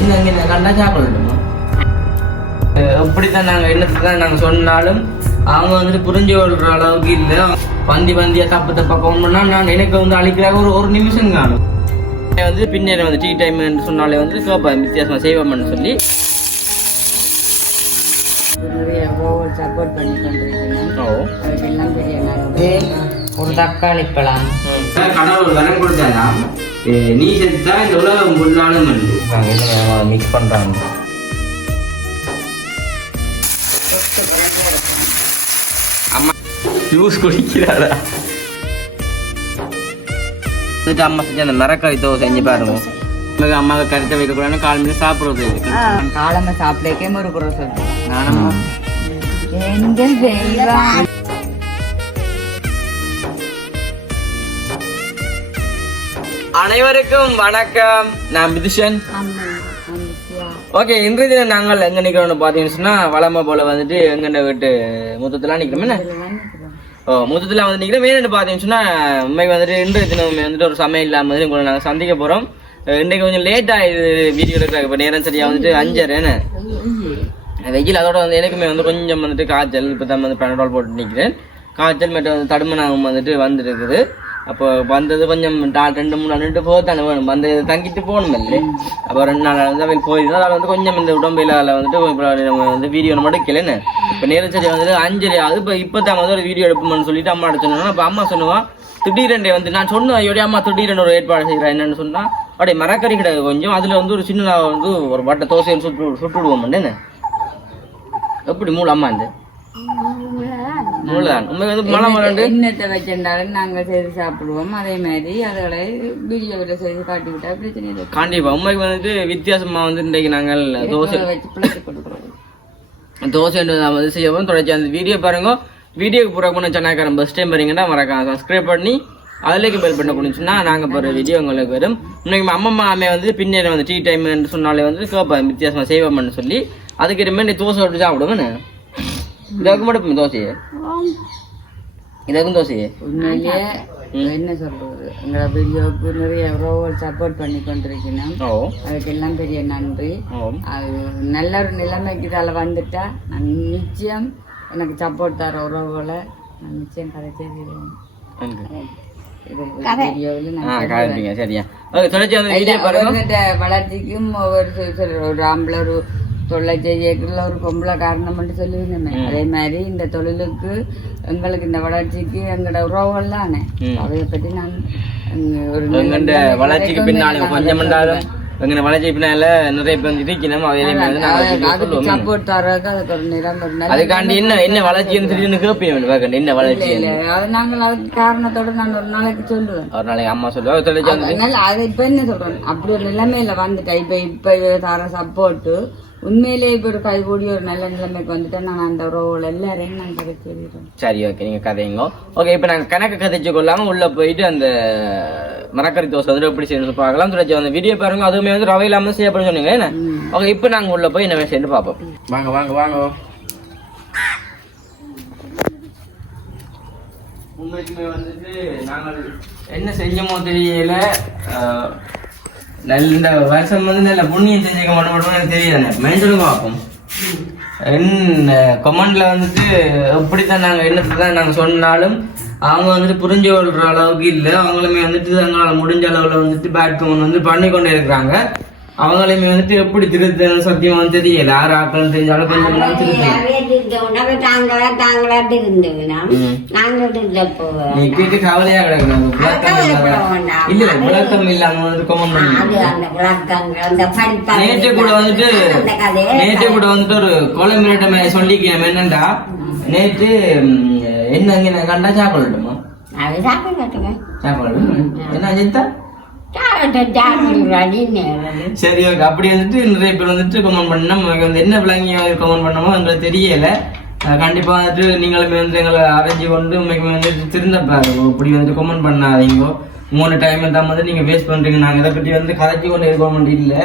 என்ன இங்கே கண்டா சாப்பிடணுமா? எப்படித்தான் நாங்கள் என்னத்தான் நாங்கள் சொன்னாலும் அவங்க வந்துட்டு புரிஞ்சு கொள்ற அளவுக்கு இல்லை. பந்தியா தப்பு தப்பா கவுண்ட் பண்ணா நான் எனக்கு வந்து அழிக்கிறாங்க ஒரு நிமிஷம் காணும் வந்து பின்னேற வந்து டீ டைம் சொன்னாலே வந்து சோப்பா வித்தியாசமா செய்வோம்னு சொல்லி சப்போர்ட் பண்ணி ஒரு தக்காளி பழம் கடவுள் வரம் கொடுத்தாரா நீ செத்தா இந்த உலகம் முன்னாலும் மிக்ஸ் பண்றாங்க. அம்மா ஜூஸ் குடிக்கிறாடா. அம்மா செஞ்சு அந்த மரக்கறி தோசை செஞ்சு பாருங்க. அம்மாவுக்கு கருத்தை வைக்கக்கூடாதுன்னு கால் மணி சாப்பிடுறது காலமா சாப்பிடக்கே ஒரு சொல்லு நானும் அனைவருக்கும் வணக்கம். நான் விதுஷன். ஓகே, இன்றைய தினம் நாங்கள் எங்க நிக்கிறோம்னு பாத்தீங்கன்னு சொன்னா வளமை போல வந்துட்டு எங்க வீட்டு முத்தத்தெல்லாம் நிக்கிறோம். என்ன முத்தத்துல வந்து நிக்கிறோம். மெயின் பாத்தீங்கன்னு சொன்னா உண்மைக்கு வந்துட்டு இன்றைய தினம் வந்துட்டு ஒரு சமையல் இல்லாம வந்து உங்களை நாங்கள் சந்திக்க போறோம். இன்றைக்கு கொஞ்சம் லேட் ஆயிடுது வீடியோ எடுக்கிறாங்க. இப்போ நேரம் சரியா வந்துட்டு 5:30 என்ன வெயில். அதோட வந்து எனக்குமே வந்து கொஞ்சம் வந்துட்டு காய்ச்சல். இப்போ தான் வந்து பெனடால் போட்டு நிற்கிறேன். காய்ச்சல் மட்டும் வந்து தடுமனாகவும் வந்துட்டு வந்துருக்குது. அப்போ வந்தது கொஞ்சம் 2-3 நாள் போகத்தானே வேணும். வந்து தங்கிட்டு போகணும் இல்லை. அப்போ 2 நாள் வந்து அவையில் போயிருந்தோம். அதில் வந்து கொஞ்சம் இந்த உடம்பில் வந்துட்டு நம்ம வந்து வீடியோ நம்ம எடுக்கலன்னு. இப்போ நேரம் சரியா வந்துட்டு 5:30 ஆகுது. இப்போ தான் வந்து ஒரு வீடியோ எடுப்போம்னு சொல்லிட்டு அம்மா சொன்னோன்னா அப்போ அம்மா சொன்னுவா திடீரெண்டே வந்து நான் சொன்னேன் ஐயோடைய அம்மா திடீரெண்டு ஒரு ஏற்பாடு செய்கிறேன். என்னன்னு சொன்னா அப்படியே மரக்கறி கிடையாது கொஞ்சம். அதில் வந்து ஒரு சின்ன வந்து ஒரு வட்டை தோசையை சுட்டுடுவோம். என்ன எப்படி மூளை அம்மா இந்த மூளைதான் உண்மை வந்து மழை மலண்டு இன்னத்தை வச்சிருந்தாலும் நாங்கள் செய்து சாப்பிடுவோம். அதே மாதிரி அதுகளை வீடியோவில் செய்து காட்டி விட்டா பிரச்சனை இல்லை. கண்டிப்பா உண்மைக்கு வந்துட்டு வித்தியாசமா வந்து இன்றைக்கு நாங்கள் தோசை வச்சு பிள்ளைக்கு கொடுக்குறோம். தோசை வந்து செய்யவும் தொடர்ச்சி அந்த வீடியோ பாருங்க. வீடியோக்கு பூரா பண்ண சேனல்காரன் ஃபர்ஸ்ட் டைம் வரீங்கன்னா மறக்காம சப்ஸ்கிரைப் பண்ணி அதுலேக்கு பெல் பண்ண முடிச்சுன்னா நாங்கள் போகிற வீடியோ உங்களுக்கு வரும். இன்னைக்கு அம்மா அம்மே வந்து பின்னேற வந்து டீ டைம் சொன்னாலே வந்து கேட்பேன் வித்தியாசமா செய்வோம்னு சொல்லி அதுக்கு இனிமேல் தோசை விட்டு சாப்பிடுவேன்னு இதுக்கு மட்டும் தோசையே இதுக்கும் தோசையே உண்மையிலேயே என்ன சொல்றது எங்களோட வீடியோவுக்கு நிறைய சப்போர்ட் பண்ணி கொண்டிருக்கணும். அதுக்கெல்லாம் பெரிய நன்றி. அது நல்ல ஒரு நிலைமைக்கு இதால் வந்துட்டா நான் நிச்சயம் எனக்கு சப்போர்ட் தர உறவுகளை நான் நிச்சயம் கதை செய்கிறேன். வளர்ச்சிக்கும் ஒரு ஆம்பளை ஒரு தொழிலை செய்யக்குள்ள ஒரு பொம்பளை காரணம் மட்டும் சொல்லுவீங்க. அதே மாதிரி இந்த தொழிலுக்கு எங்களுக்கு இந்த வளர்ச்சிக்கு எங்களோட உறவுகள் தானே. அதைய பத்தி நான் ஒரு வளர்ச்சிக்கு பின்னால கொஞ்சம் எங்க வளர்ச்சி பின்னால நிறைய பேர் இருக்கணும். சப்போர்ட் தர்றதுக்கு அதுக்கு ஒரு நிறம் அதுக்காண்டி என்ன வளர்ச்சின்னு தெரியும் கேட்பேன். என்ன வளர்ச்சி அது நாங்கள் அதுக்கு காரணத்தோட நான் ஒரு நாளைக்கு சொல்லுவேன். ஒரு நாளைக்கு அம்மா சொல்லுவேன். அது இப்ப என்ன சொல்றேன் அப்படி ஒரு நிலைமையில வந்துட்டேன். இப்ப தர சப்போர்ட் உண்மையிலேயே இப்ப ஒரு கைகூடி ஒரு நல்ல நிலைமைக்கு வந்துட்டேன். நான் அந்த உறவுகள் எல்லாரையும் நான் கதை சொல்லிடுறேன். சரி, ஓகே, நீங்க கதைங்க. ஓகே, இப்ப நாங்க கணக்கு கதைச்சு கொள்ளாம உள்ள போயிட்டு அந்த மரக்கறி தோசை வந்து எப்படி செய்யணும் பார்க்கலாம். தொடர்ச்சி அந்த வீடியோ பாருங்க. அதுவுமே வந்து ரவை இல்லாம செய்யப்படும் சொன்னீங்க. என்ன ஓகே, இப்ப நாங்க உள்ள போய் என்ன செய்யணும் பார்ப்போம். வாங்க வாங்க வாங்க. உண்மைக்குமே வந்துட்டு நாங்கள் என்ன செஞ்சோமோ தெரியல. நல்ல இந்த வருஷம் வந்து நல்ல புண்ணியம் செஞ்சுக்க மாட்டோம் எனக்கு தெரியாது. மெயின்டெனும் பார்ப்போம். கமெண்ட்ல வந்துட்டு எப்படித்தான் நாங்கள் என்னத்தான் நாங்கள் சொன்னாலும் அவங்க வந்துட்டு புரிஞ்சு கொள்ற அளவுக்கு இல்லை. அவங்களுமே வந்துட்டு அவங்களால முடிஞ்ச அளவில் வந்துட்டு பேட் கமெண்ட் வந்து பண்ணிக்கொண்டே இருக்கிறாங்க. அவங்களையுமே வந்துட்டு எப்படி திருத்த சத்தியம் வந்து தெரியல. யார் ஆக்கள் தெரிஞ்சாலும் கொஞ்சம் கவலையா கிடக்குறாங்க. இல்ல விளக்கம் இல்லாம வந்து கமெண்ட் பண்ணி நேற்று கூட வந்துட்டு ஒரு கொலை மிரட்ட சொல்லிக்கிறேன். என்னண்டா நேற்று என்ன இங்க கண்டா சாப்பிடட்டுமா சாப்பிடட்டும் என்ன ஜெயித்தா சரி, ஓகே. அப்படி வந்துட்டு நிறைய பேர் வந்துட்டு கமெண்ட் பண்ணா வந்து என்ன விளங்கிய கமெண்ட் பண்ணமோ எங்களுக்கு தெரியல. கண்டிப்பா வந்துட்டு நீங்களுமே வந்து எங்களை அரைஞ்சி கொண்டு உண்மைக்குமே வந்துட்டு திருந்தப்பாரு. இப்படி வந்து கமெண்ட் பண்ணாதீங்க. 3 டைம் தான் வந்து நீங்க வேஸ்ட் பண்றீங்க. நாங்க இதை பற்றி வந்து கதைச்சி கொண்டு இருக்க இல்லை.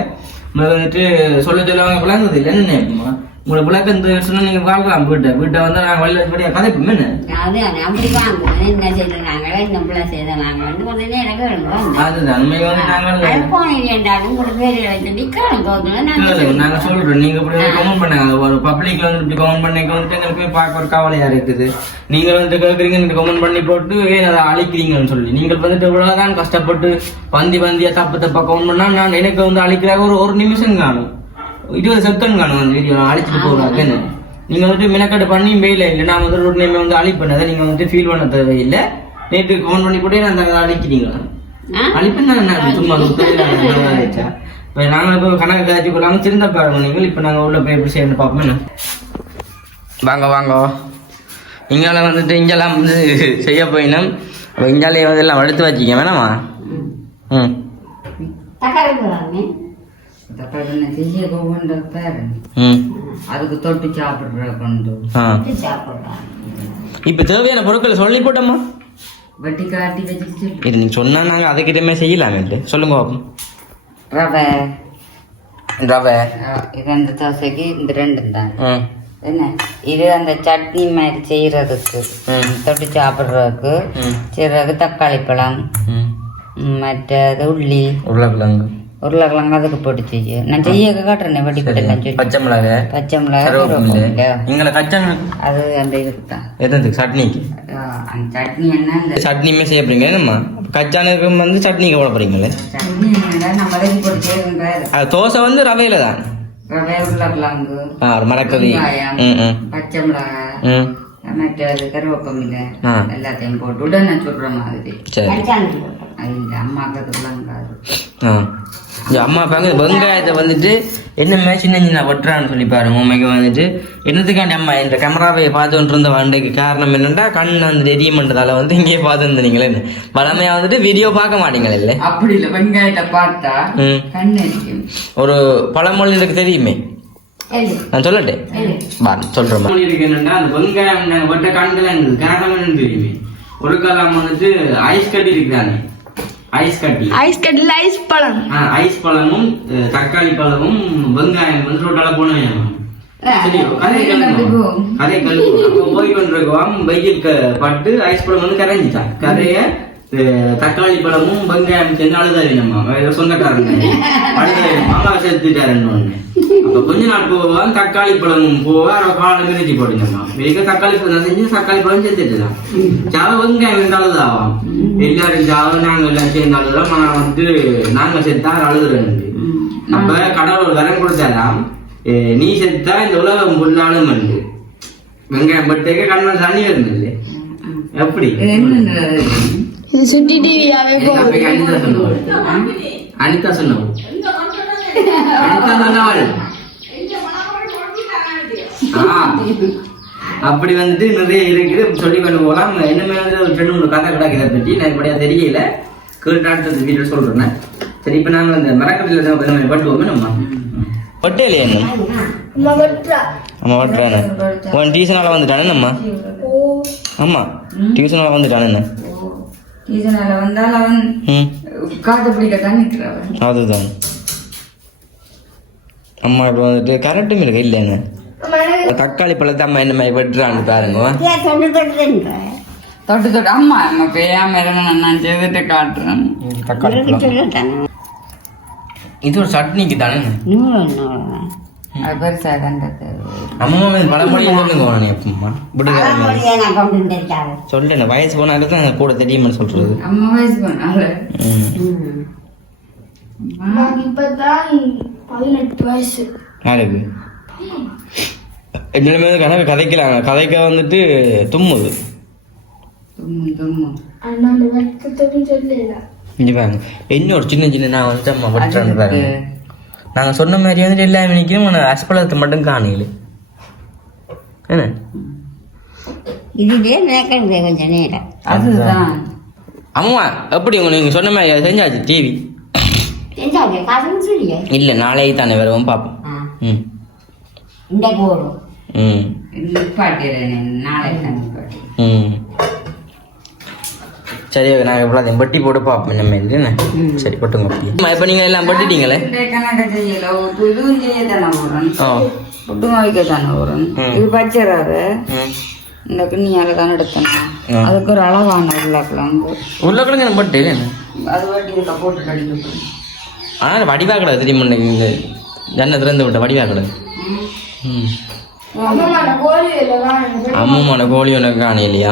வந்துட்டு சொல்ல அவங்க விளங்குது இல்லை. என்ன உங்களை விளக்கம் சொன்னா நீங்க பார்க்கலாம் வீட்டை வந்து நாங்கள் வழியில் வச்சபடியா கதைப்போம் என்ன அது அப்படி வாங்குறேன் என்ன செய்யறாங்க இந்த பிள்ளை செய்தாங்க வந்து கொஞ்சம் எனக்கு அதுதான் உண்மையை வந்து நாங்கள் போனீங்கன்றாலும் உங்களுக்கு பேர் எழுதி நாங்கள் சொல்றோம் நீங்க இப்படி கமெண்ட் பண்ணாங்க ஒரு பப்ளிக்ல வந்து இப்படி கமெண்ட் பண்ணிக்க வந்துட்டு எங்களுக்கு போய் பார்க்க ஒரு கவலையா இருக்குது நீங்க வந்து கேட்குறீங்க கமெண்ட் பண்ணி போட்டு ஏன் அதை அழிக்கிறீங்கன்னு சொல்லி நீங்கள் வந்துட்டு இவ்வளவுதான் கஷ்டப்பட்டு பந்தியா தப்பா கமெண்ட் பண்ணா நான் எனக்கு வந்து அழிக்கிறாங்க ஒரு நிமிஷம் காணும் 20 செகண்ட் காணும் அந்த வீடியோ அழிச்சிட்டு போகிறாங்க என்ன நீங்க வந்துட்டு மினக்கட்டு பண்ணி வெயில இல்லை நான் வந்து ஒரு நேம் வந்து அழிப்பேன் நீங்க வந்துட்டு ஃபீல் பண்ண தேவையில்லை நேற்று கமெண்ட் பண்ணி போட்டு நான் அழிக்கிறீங்க அழிப்பேன் சும்மா வச்சா இப்போ நாங்கள் இப்போ கணக்கு காய்ச்சி கொள்ளாமல் திருந்த பாருங்க நீங்கள் இப்போ நாங்கள் உள்ள போய் எப்படி செய்யணும் பார்ப்போம் வாங்க வாங்க இங்கெல்லாம் வந்துட்டு இங்கெல்லாம் வந்து செய்ய போயினோம் அப்போ இங்காலே வந்து எல்லாம் எடுத்து வச்சிக்க வேணாமா ம் அதுக்கு தொட்டு சாப்பிடுற கொண்டு இப்ப தேவையான பொருட்களை சொல்லி போட்டோமா வட்டி காட்டி வச்சு இது நீங்க சொன்னா நாங்க அதுக்கிட்டமே செய்யலாமே சொல்லுங்க பாப்போம் ரவை ரவை ரெண்டு தோசைக்கு இந்த ரெண்டும் தான் என்ன இது அந்த சட்னி மாதிரி செய்யறதுக்கு தொட்டு சாப்பிடுறதுக்கு செய்யறதுக்கு தக்காளி பழம் மற்றது உள்ளி உருளைக்கிழங்கு அதுக்கு போட்டு செய்ய நான் செய்ய காட்டுறேன் வட்டி போட்டு பச்சை மிளகாய் அது அந்த இதுக்கு தான் எது சட்னிக்கு அந்த சட்னி என்ன சட்னியுமே செய்ய போறீங்க நம்ம கச்சானுக்கு வந்து சட்னிக்கு போட போறீங்களே சட்னி நம்ம வதக்கி போட்டு அது தோசை வந்து ரவையில தான் ரவை உருளைக்கிழங்கு மரக்கறி பச்சை மிளகாய் மற்றது கருவேப்பமில்லை எல்லாத்தையும் போட்டு உடனே சொல்ற மாதிரி அம்மா பாங்க வெங்காயத்தை வந்துட்டு என்ன சின்ன சின்ன வெட்டுறான்னு சொல்லி பாருங்க உண்மைக்கு வந்துட்டு என்னத்துக்காண்டி அம்மா இந்த கேமராவை பார்த்துட்டு இருந்த வண்டைக்கு காரணம் என்னன்னா கண் அந்த எரியமன்றதால வந்து இங்கே பார்த்துருந்தீங்களே பழமையா வந்துட்டு வீடியோ பார்க்க மாட்டீங்களே இல்லை அப்படி இல்லை வெங்காயத்தை பார்த்தா கண் ஒரு பழமொழி எனக்கு தெரியுமே நான் சொல்லட்டேன் சொல்றேன் என்னன்னா அந்த வெங்காயம் நாங்கள் வெட்ட கண்கள் காரணம் என்னன்னு தெரியுமே ஒரு காலம் வந்துட்டு ஐஸ் கட்டி இருக்கிறாங்க ஐஸ் பழமும் தக்காளி பழமும் வெங்காயம் வந்து ரோட்டால போனேன் கதை போய் கொண்டிருக்கோம் வெயில் பட்டு ஐஸ் பழம் வந்து கரைஞ்சிட்டான் கரைய தக்காளி பழமும் வெங்காயம் சேர்ந்து அழுதாரி நம்ம சொந்தக்காரங்க அழுதாரி மாமா சேர்த்துட்டாருன்னு ஒண்ணு அப்ப கொஞ்ச நாள் போவான் தக்காளி பழமும் போவா காலம் மிதிச்சு போட்டுங்கம்மா மிக தக்காளி பழம் செஞ்சு தக்காளி பழம் சேர்த்துட்டுதான் சாவ வெங்காயம் வந்து அழுதாவாம் எல்லாரும் சாவ நாங்க எல்லாம் சேர்ந்து அழுதுறோம் ஆனா வந்து நாங்க செத்தா அழுதுறோம் அப்ப கடவுள் ஒரு வரம் கொடுத்தாராம் நீ செத்தா இந்த உலகம் ஃபுல்லாலும் வந்து வெங்காயம் பட்டேக்க கண்ணால் தண்ணி வருது எப்படி அனிதா சொன்னவள் அப்படி வந்துட்டு நிறைய இருக்குது சொல்லி கொண்டு போகலாம் இன்னுமே வந்து ஒரு 2-3 கதை கிடக்கு இதை பற்றி நான் இப்படியா தெரியல கேட்டு வீட்டில் சொல்றேன் சரி இப்ப நாங்க அந்த மரக்கட்டில பட்டுவோமே நம்ம பட்டே இல்லையா அம்மா வட்டுறானே உன் டியூஷனால வந்துட்டானே நம்ம ஆமா டியூஷனால வந்துட்டானே அதுதான் அம்மா இப்ப வந்துட்டு கரெக்டும் இருக்கு இல்லைன்னு தக்காளி பழத்தை அம்மா என்ன மாதிரி வெட்டுறான்னு பாருங்க தொட்டு தொட்டு அம்மா நம்ம பேயாம நான் செய்துட்டு காட்டுறேன் தக்காளி இது ஒரு சட்னிக்கு தானே அது பெருசா கண்டது அம்மா பழமொழி சொல்றேன் வயசு போனாலும் தான் கூட தெரியுமான்னு சொல்றது அம்மா வயசு போனால இப்பதான் 18 வயசு யாருக்கு என்னமே கணக்கு கதைக்கிறாங்க கதைக்க வந்துட்டு தும்முது இன்னொரு சின்ன சின்ன நான் வந்து அம்மா பட்டுறான்னு பாருங்க நாங்க சொன்ன மாதிரி வந்துட்டு எல்லாமே நிற்கும் அஸ்பலத்தை மட்டும் காணல என்ன இதுவே நினைக்கிறது கொஞ்சம் நேரம் அதுதான் அம்மா எப்படி நீங்க சொன்ன மாதிரி செஞ்சாச்சு டிவி இல்ல நாளைக்கு தானே வருவோம் பாப்போம் சரி நான் எவ்வளோ பட்டி போட்டு பார்ப்போம் நம்ம என்ன சரி போட்டுங்க இப்போ நீங்கள் எல்லாம் பட்டிட்டீங்களே கணக்கு செய்யல இதுவும் செய்ய தானே ஓ புட்டு வைக்க தானே வரும். இது பச்சை ரவை இந்த கிண்ணியால தான் எடுத்தணும். அதுக்கு ஒரு அளவான உருளைக்கிழங்கு. உருளைக்கிழங்கு பட்டு அது வாட்டி இதில் போட்டு அடிக்கணும். ஆனால் வடிவாக கிடாது தெரியுமா இந்த ஜன்னை திறந்து விட்ட வடிவாக கிடாது. அம்மாவோட கோழி உனக்கு காண இல்லையா?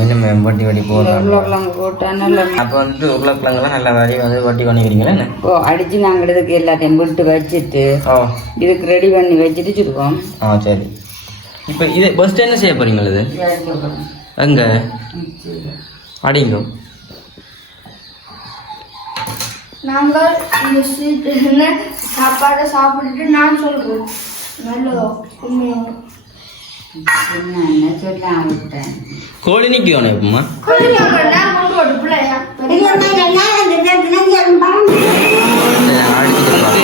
இன்னும் வட்டி வட்டி உருளைக்கிழங்கு போட்டா நல்லா. அப்போ வந்துட்டு உருளைக்கிழங்குலாம் நல்லா வடி வந்து வட்டி பண்ணிக்கிறீங்களா என்ன? ஓ அடிச்சு நாங்கள் இதுக்கு எல்லாத்தையும் விட்டு வச்சுட்டு இதுக்கு ரெடி பண்ணி வச்சுட்டு வச்சுருக்கோம். சரி. இப்போ இது ஃபர்ஸ்ட் என்ன செய்ய போறீங்களா? இது எங்க அடிங்க நாங்கள் இந்த சாப்பாடை சாப்பிட்டுட்டு நான் சொல்றேன் நல்லதோ உண்மையாக கோழி நிற்கணும் இப்பமா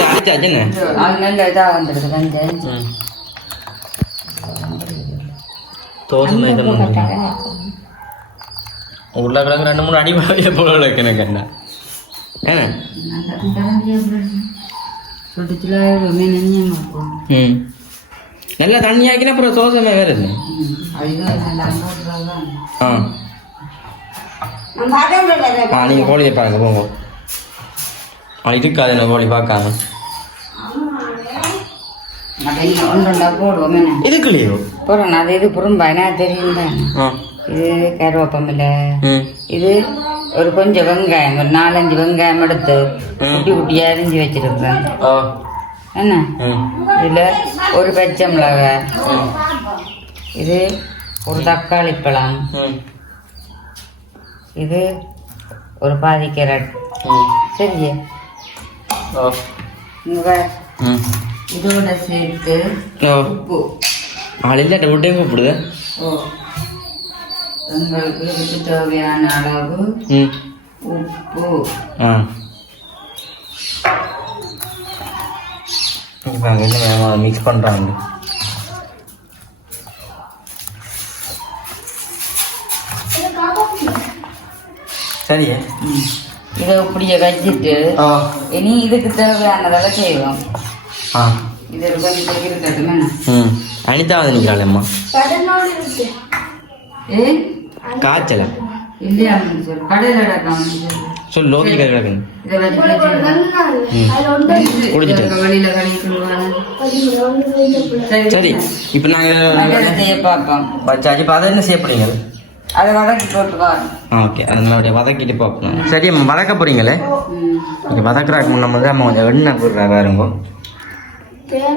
அடிச்சாச்சுன்னு அது நல்ல இதாக வந்துடுது. தோசை உருளைக்கிழங்கு 2-3 அடி வாங்கிய போல எனக்கு என்ன ஏன்னா நல்லா தண்ணி ஆக்கினா அப்புறம் தோசை வேறு இல்லை. நீங்கள் கோழியை பாருங்க போங்க. இருக்காது என்ன கோழி பார்க்காம இதுக்குள்ளேயோ போறோம். அது இது புறம் பயனா தெரியும் தான். இது கருவேப்பமில்லை. இது ஒரு கொஞ்சம் வெங்காயம், ஒரு 4-5 வெங்காயம் எடுத்து குட்டி குட்டியா அரிஞ்சு வச்சிருக்கேன். என்ன இதுல ஒரு பச்சை மிளகாய், இது ஒரு தக்காளி பழம், இது ஒரு பாதி கேரட். சரியா? இதோட சேர்த்து உப்பு. விட்டே கூப்பிடுது. உங்களுக்கு இதுக்கு தேவையான அளவு உப்பு. மிக்ஸ் பண்றாங்க. சரியா? இதை இப்படியே வச்சுட்டு இனி இதுக்கு தேவையானதெல்லாம் செய்வோம். இது கொஞ்சம் இருக்கட்டும். அனிதா வந்து நிற்கிறாளேம்மா. காய்ச்சல இல்லையா கடையில் சொல்லு. லோக்கி கிடக்கு சரி. இப்போ நாங்கள் பார்ப்போம். வச்சாச்சு. இப்போ அதை என்ன செய்ய போறீங்க? அதை வதக்கி போட்டுவாங்க. ஓகே, அதை நல்லா வதக்கிட்டு பார்ப்போம். சரி அம்மா, வதக்க போறீங்களே? ஓகே, வதக்குறாக்கு முன்ன வந்து அம்மா கொஞ்சம் எண்ணெய் போடுறா வேறுங்கோ.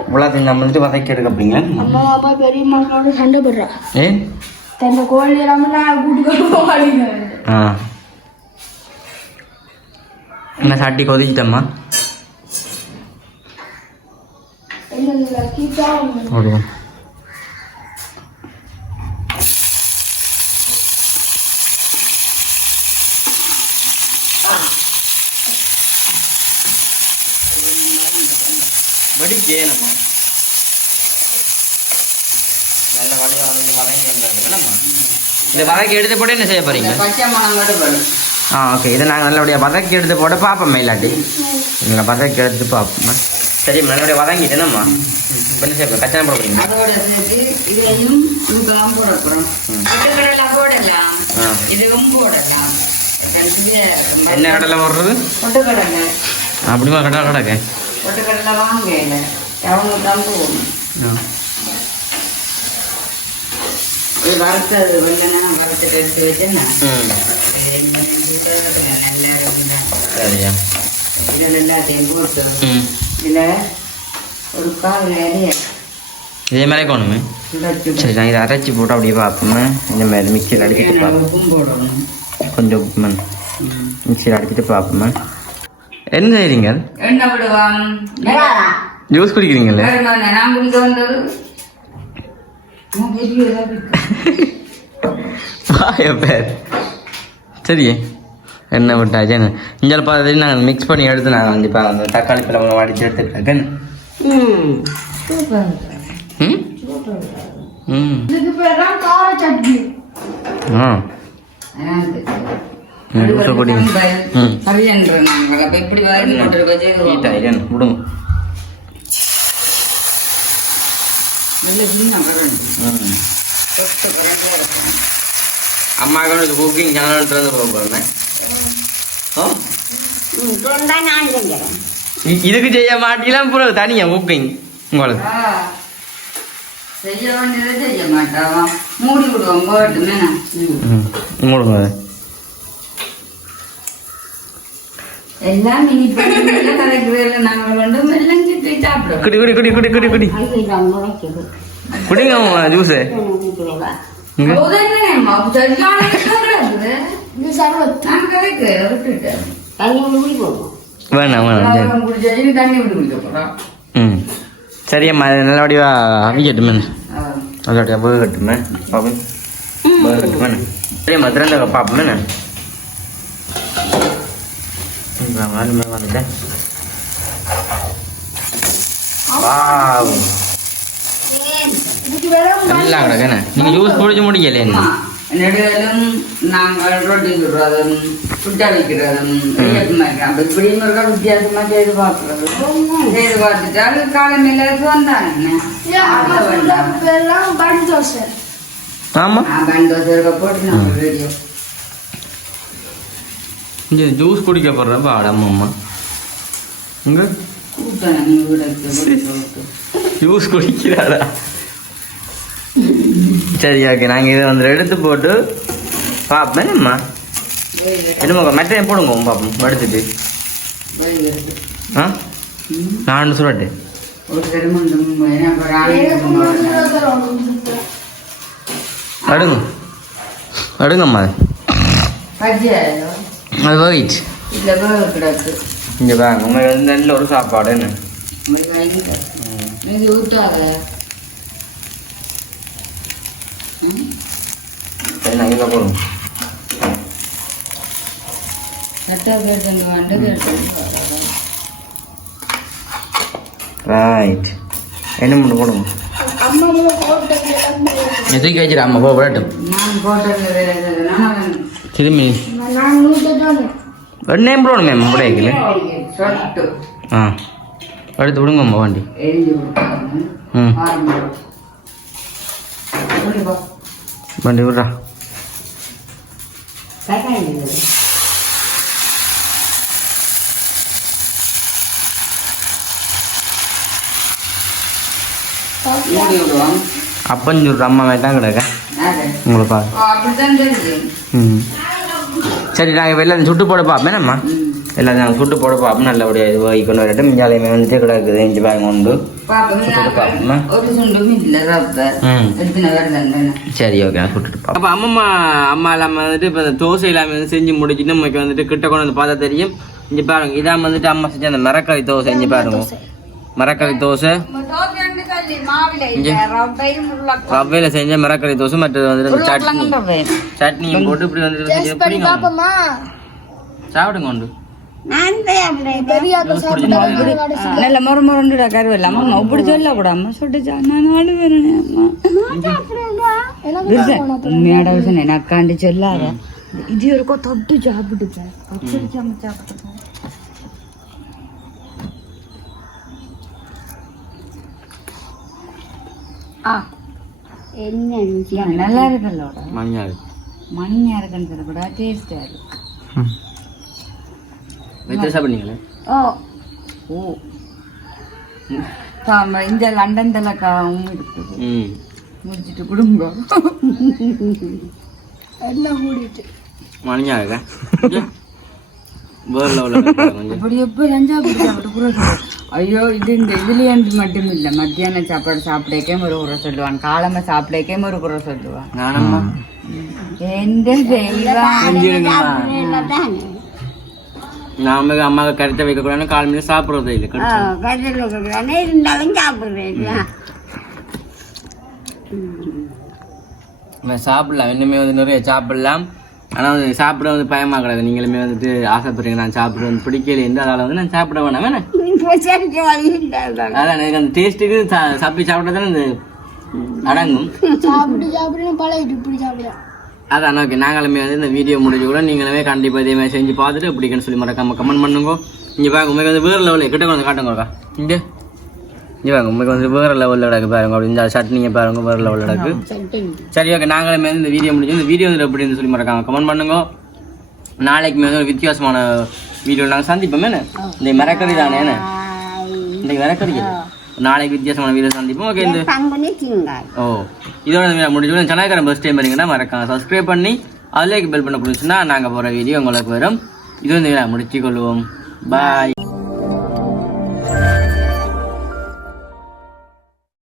இவ்வளோத்தையும் நம்ம வந்துட்டு வதக்கி எடுக்க போறீங்க. அம்மா அப்பா பெரிய மக்களோட சண்டை போடுறா. தந்த கோழி என்ன சாட்டி கொதிச்சிட்டம்மா? வடிக்கேனம்மா நல்ல வடிவம் வந்து வதங்கி வந்துடும்மா. இதை வதக்கி எடுத்து போட்டு என்ன செய்ய போறீங்க? ஓகே, இதை நாங்கள் நல்லபடியாக வதக்கி எடுத்து போட்டு பார்ப்போம். இல்லாட்டி இல்லை வதக்கி எடுத்து பார்ப்போம்மா. சரி, நல்லபடியாக வதங்கிட்டேனம்மா. இப்போ என்ன செய்ய போகிறோம்? கச்சனை போட போறீங்க? என்ன கடலை போடுறது? அப்படிமா கடலை கிடக்க வறுத்தது வெள்ளனா வறுத்துட்டு எடுத்து வச்சேன்னா சரியா? இதில் எல்லாத்தையும் போட்டு இதில் ஒரு 1/4 நிறைய இதே மாதிரி கொண்டுமே. சரி, நான் இதை அரைச்சி போட்டு அப்படியே பார்ப்போமே. இந்த மாதிரி மிக்சியில் அடிக்கிட்டு பார்ப்போம். போடணும் கொஞ்சம் உப்புமே மிக்சியில் அடிக்கிட்டு பார்ப்போமே. என்ன செய்றீங்க? என்ன விடுவான்? ஜூஸ் குடிக்கிறீங்களே? நான் குடிக்க வந்தது பேர். சரி, என்ன விட்டாச்சு. என்ன இங்கே பார்த்து நாங்கள் மிக்ஸ் பண்ணி எடுத்து நான் கண்டிப்பாக அந்த தக்காளி பழம் வடிச்சு எடுத்துக்கிறேன். ஊற்றக்கூடிய கவியன்ற நாங்கள் அப்ப இப்படி விடுங்க அம்மாக்களோட குக்கிங் சேனல் திறந்து போக போறேன். இதுக்கு செய்ய மாட்டீங்களா பிறகு தனியா குக்கிங் உங்களுக்கு செய்ய வேண்டியதை செய்ய மாட்டான் மூடி விடுவோம் போட்டுமே மூடுங்க எல்லாம் மினி கலைக்கிறதுல நாங்கள் வந்து எல்லாம் கிட்டி சாப்பிடுவோம். குடி குடி குடி குடி குடி குடி குடிங்க ஜூஸு வேணாம் வேணாம் தண்ணி விட்டு குடிக்க போறோம். ம் சரியம்மா அது நல்லபடியா அவிக்கட்டுமே நல்லபடியா வேகட்டுமே பாப்பேன் வேகட்டுமே சரிம்மா திறந்த பாப்போமே வந்துட்டேன். நல்லா கிடக்குண்ணே நீங்கள் ஜூஸ் குடிச்சு முடிக்கல நெடுகளும் நாங்கள் ரொட்டி சுடுறதும் புட்டா வைக்கிறதும் இப்படியும் இருக்க வித்தியாசமா செய்து பார்க்கறது செய்து பார்த்துட்டால் காலமையில வந்தாங்க பன் தோசை. ஆமாம் பன் தோசை இருக்க போட்டு நாங்கள் வீடியோ இங்கே ஜூஸ் குடிக்க போடுறப்ப அடம்மா இங்கே ஜூஸ் குடிக்கிறாரா சரி ஓகே நாங்கள் இதை வந்து எடுத்து போட்டு பார்ப்பேன் அம்மா என்னம்மா மெட்டை போடுங்க பார்ப்போம் எடுத்துட்டு ஆ நான் சொல்லட்டு அடுங்க அடுங்கம்மா அது போயிடுச்சு இங்கே பாருங்க உங்களுக்கு வந்து நல்ல ஒரு சாப்பாடு என்ன நாங்கள் போடுங்க ரைட் என்ன மட்டும் போடுங்க எதுக்கு வச்சுட்டு அம்மா போடட்டும் திரும்பி எண்ணெயும் போடணும் மேம் முடியல ஆ எடுத்து விடுங்கம்மா வண்டி ம் வண்டி விட்றா அப்பன்னு சொல்கிற அம்மா மாதிரி தான் கிடக்க உங்களை பார்க்க ம் சரி நாங்கள் வெளில சுட்டு போட பார்ப்பேன் அம்மா எல்லாம் நாங்கள் சுட்டு போட பார்ப்போம் நல்லபடியாக இது வைக்கணும் வரட்டும் மிஞ்சாலையுமே வந்து கிடக்குது இஞ்சி பேக் உண்டு சுட்டு பார்ப்போம்மா சரி ஓகே நான் சுட்டுட்டு பார்ப்போம். அப்போ அம்மா இல்லாமல் வந்துட்டு இப்போ இந்த தோசை இல்லாமல் வந்து செஞ்சு முடிச்சுட்டு நமக்கு வந்துட்டு கிட்ட கொண்டு வந்து பார்த்தா தெரியும். இங்கே பாருங்க இதான் வந்துட்டு அம்மா செஞ்ச அந்த மரக்கறி தோசை செஞ்சு பாருங்க மரக்கறி தோசை ரவையில செஞ்ச மரக்கறி தோசை மற்றது வந்துட்டு சட்னியும் போட்டு இப்படி வந்துட்டு சாப்பிடுங்க உண்டு நல்ல முறை கருவில்ல அம்மா இப்படி சொல்ல கூட அம்மா சொல்லிச்சா நான் நாலு உண்மையோட விஷயம் எனக்காண்டி சொல்லாத இது இருக்கும் தொட்டு சாப்பிட்டுப்பேன் சாப்பிட்டு நல்லா இருக்குல்ல மணியா இருக்குன்னு கூட டேஸ்டா இருக்கு சாப்பிடுங்களா ஓ இந்த லண்டன் தலக்காவும் இருக்குது முடிச்சுட்டு குடும்பம் எல்லாம் கூடிட்டு மணியா இருக்க இப்படி எப்போ ஐயோ இது இந்த இதுலேருந்து மட்டும் இல்லை மத்தியான சாப்பாடு சாப்பிடக்கே ஒரு குறை சொல்லுவான் காலமா சாப்பிடக்கே ஒரு குறை சொல்லுவான் எந்த நாம அம்மாவுக்கு கருத்தை வைக்க கூடாது காலமையில சாப்பிடுறதே இல்லை இருந்தாலும் சாப்பிடுறேன் சாப்பிடலாம் இன்னுமே வந்து நிறைய சாப்பிடலாம் ஆனால் வந்து சாப்பிட வந்து பயமாக கிடையாது நீங்களுமே வந்துட்டு ஆசைப்படுறீங்க நான் சாப்பிட வந்து பிடிக்கலேருந்து அதனால் வந்து நான் சாப்பிட வேணாம் அதான் எனக்கு அந்த டேஸ்ட்டுக்கு சாப்பிட்டு சாப்பிட்டா தானே இந்த அடங்கும் அதான் ஓகே. நாங்களுமே வந்து இந்த வீடியோ முடிஞ்சு கூட நீங்களுமே கண்டிப்பாக இதே மாதிரி செஞ்சு பார்த்துட்டு எப்படின்னு சொல்லி மறக்காம கமெண்ட் பண்ணுங்க. இங்கே பாருங்க, உங்களுக்கு வந்து வேறு லெவலில் கிட்ட வந்து காட்டுங்கக்கா. இங்கே பாருங்க, உங்களுக்கு வந்து வேறு லெவலில் கிடக்கு பாருங்க. அப்படி இந்த சட்னியை பாருங்க, வேறு லெவலில் கிடக்கு. சரி ஓகே, நாங்களுமே வந்து இந்த வீடியோ முடிஞ்சு இந்த வீடியோ வந்து எப்படின்னு சொல்லி மறக்காம கமெண்ட் பண்ணுங்க. நாளைக்குமே வந்து ஒரு வித்தியாசமான வீடியோ நாங்கள் சந்திப்போம். என்ன இந்த மரக்கறி தானே, என்ன இந்த மரக்கறி நாளைக்கு வித்தியாசமான வீடியோ சந்திப்போம். ஓகே, இந்த இதோட முடிஞ்சு சேனல்காரன் ஃபர்ஸ்ட் டைம் வரீங்கன்னா மறக்காம சப்ஸ்கிரைப் பண்ணி அதிலே பெல் பண்ண கொடுத்துச்சுன்னா நாங்கள் போகிற வீடியோ உங்களுக்கு வரும். இது வந்து முடிச்சு கொள்வோம். பாய்.